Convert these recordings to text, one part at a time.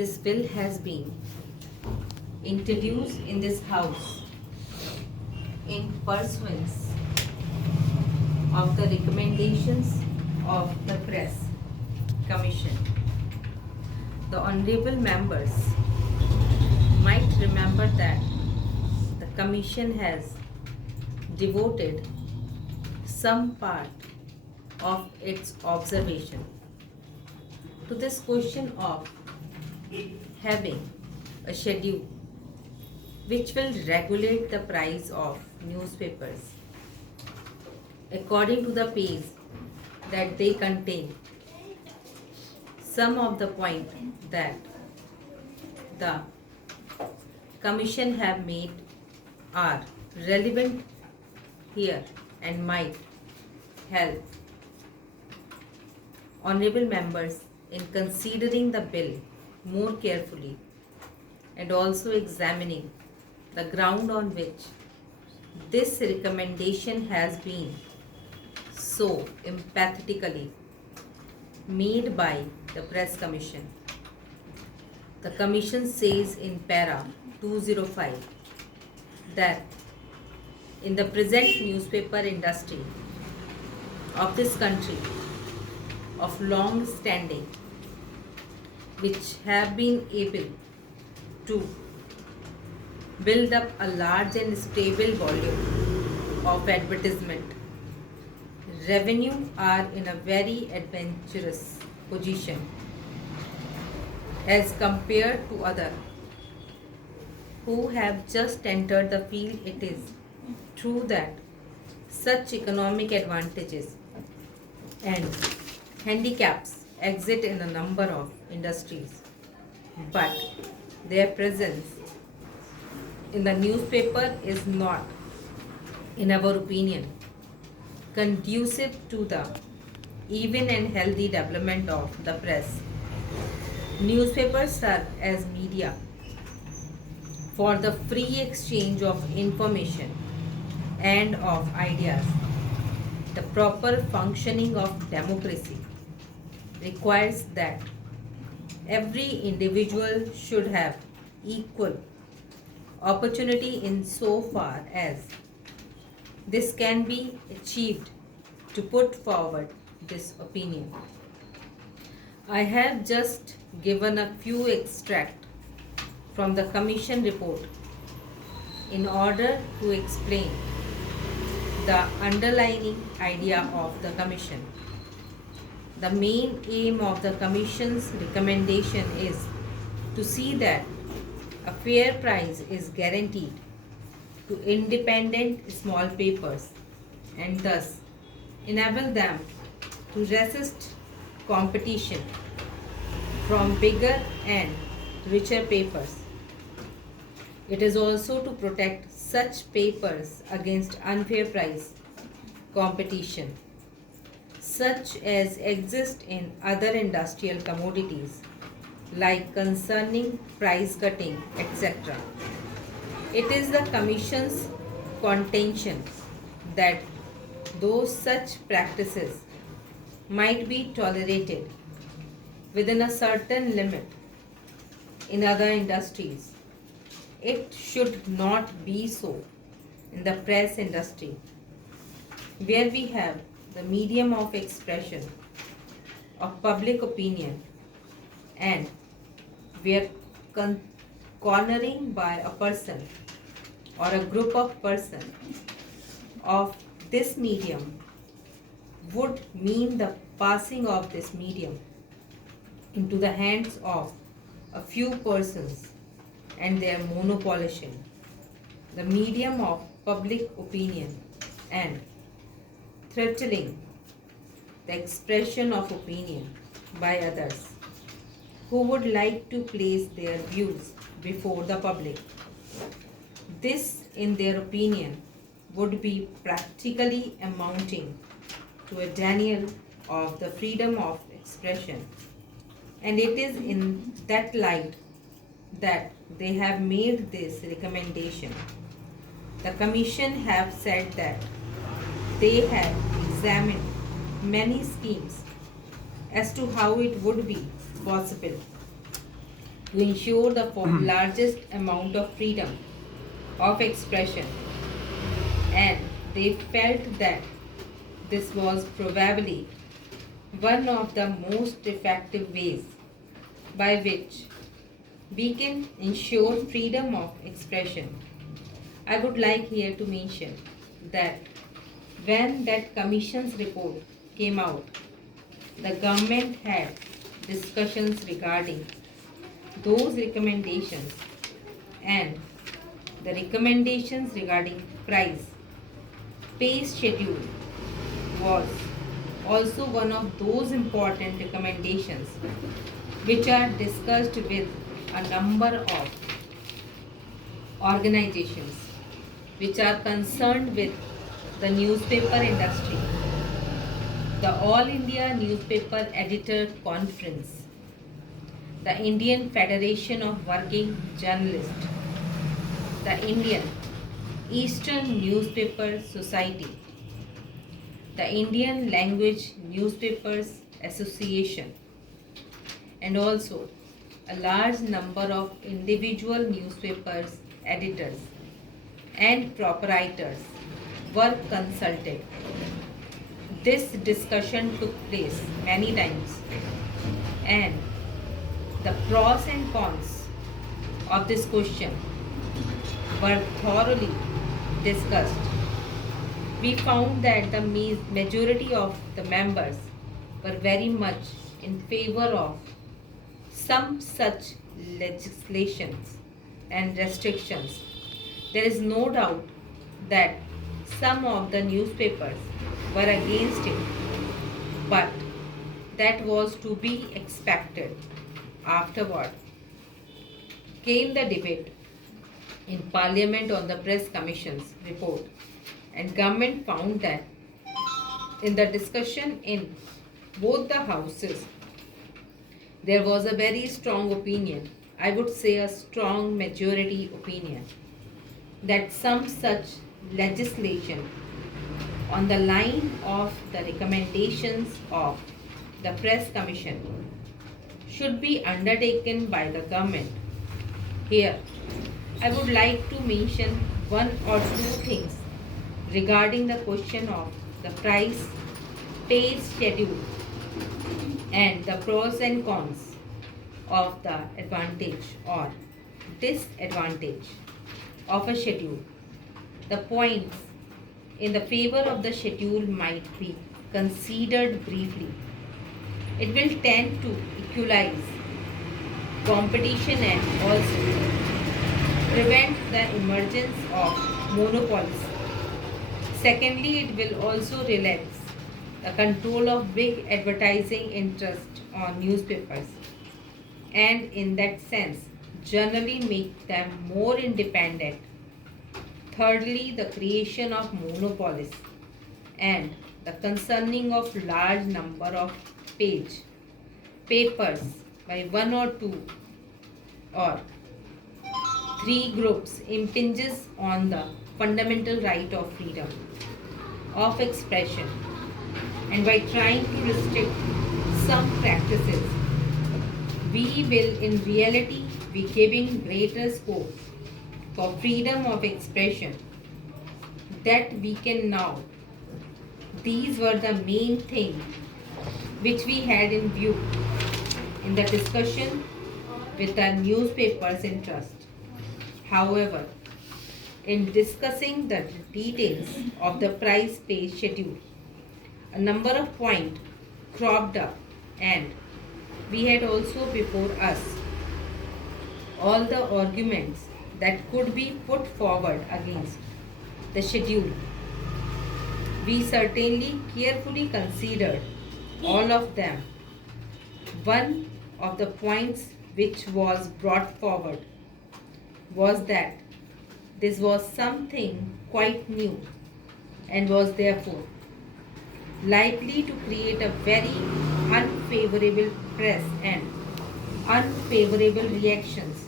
this bill has been introduced in this house in pursuance of the recommendations of the Press Commission. The honorable members might remember that the Commission has devoted some part of its observation to this question of having a schedule which will regulate the price of newspapers according to the page that they contain. Some of the points that the Commission have made are relevant here and might help honorable members in considering the bill more carefully and also examining the ground on which this recommendation has been so emphatically made by the Press Commission. The Commission says in para 205 that in the present newspaper industry of this country of long standing, which have been able to build up a large and stable volume of advertisement, revenue are in a very adventurous position as compared to other who have just entered the field. It is true that such economic advantages and handicaps exist in a number of industries, but their presence in the newspaper is not, in our opinion, conducive to the even and healthy development of the press. Newspapers serve as media for the free exchange of information and of ideas. The proper functioning of democracy requires that every individual should have equal opportunity in so far as this can be achieved to put forward this opinion. I have just given a few extracts from the Commission report in order to explain the underlying idea of the Commission. The main aim of the Commission's recommendation is to see that a fair price is guaranteed to independent small papers and thus enable them to resist competition from bigger and richer papers. It is also to protect such papers against unfair price competition, such as exist in other industrial commodities like concerning price cutting, etc. It is the Commission's contention that though such practices might be tolerated within a certain limit in other industries, it should not be so in the press industry, where we have the medium of expression of public opinion and where cornering by a person or a group of persons of this medium would mean the passing of this medium into the hands of a few persons and their monopolization the medium of public opinion and threatening the expression of opinion by others who would like to place their views before the public. This, in their opinion, would be practically amounting to a denial of the freedom of expression, and it is in that light that they have made this recommendation. The Commission have said that they have examined many schemes as to how it would be possible to ensure the largest amount of freedom of expression, and they felt that this was probably one of the most effective ways by which we can ensure freedom of expression. I would like here to mention that when that commission's report came out, the government had discussions regarding those recommendations, and the recommendations regarding price pay schedule was also one of those important recommendations which are discussed with a number of organizations which are concerned with the newspaper industry, the All India Newspaper Editor Conference, the Indian Federation of Working Journalists, the Indian Eastern Newspaper Society, the Indian Language Newspapers Association, and also a large number of individual newspapers editors and proprietors were consulted. This discussion took place many times, and the pros and cons of this question were thoroughly discussed. We found that the majority of the members were very much in favor of some such legislations and restrictions. There is no doubt that some of the newspapers were against it, but that was to be expected. Afterward came the debate in Parliament on the Press Commission's report, and government found that in the discussion in both the houses there was a very strong opinion, I would say a strong majority opinion, that some such legislation on the line of the recommendations of the Press Commission should be undertaken by the government. Here, I would like to mention one or two things regarding the question of the price pay schedule and the pros and cons of the advantage or disadvantage of a schedule. The points in the favor of the schedule might be considered briefly. It will tend to equalize competition and also prevent the emergence of monopolies. Secondly, it will also relax the control of big advertising interest on newspapers, and in that sense generally make them more independent. Thirdly, the creation of monopolies and the concerning of large number of papers by one or two or three groups impinges on the fundamental right of freedom of expression, and by trying to restrict some practices, we will in reality be giving greater scope for freedom of expression that we can now. These were the main things which we had in view in the discussion with the newspapers' interest. However, in discussing the details of the price pay schedule, a number of points cropped up, and we had also before us all the arguments that could be put forward against the schedule. We certainly carefully considered all of them. One of the points which was brought forward was that this was something quite new and was therefore likely to create a very unfavorable press and unfavorable reactions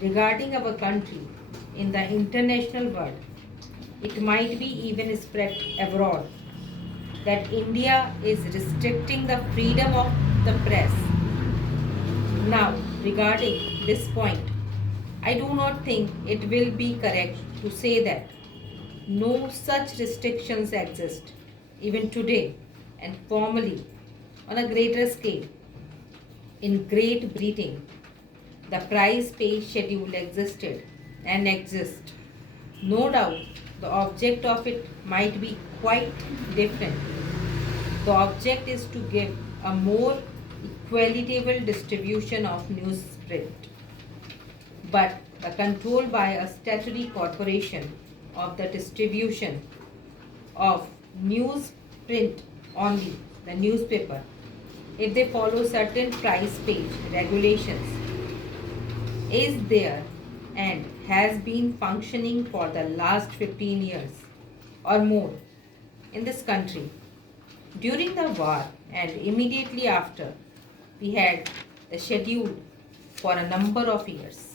regarding our country in the international world. It might be even spread abroad that India is restricting the freedom of the press. Now, regarding this point, I do not think it will be correct to say that no such restrictions exist even today and formally on a greater scale. In Great Britain, the price pay schedule existed and exists. No doubt the object of it might be quite different. The object is to give a more equitable distribution of newsprint, but the control by a statutory corporation of the distribution of newsprint only, the newspaper, if they follow certain price page regulations, is there and has been functioning for the last 15 years or more in this country. During the war and immediately after, we had the schedule for a number of years.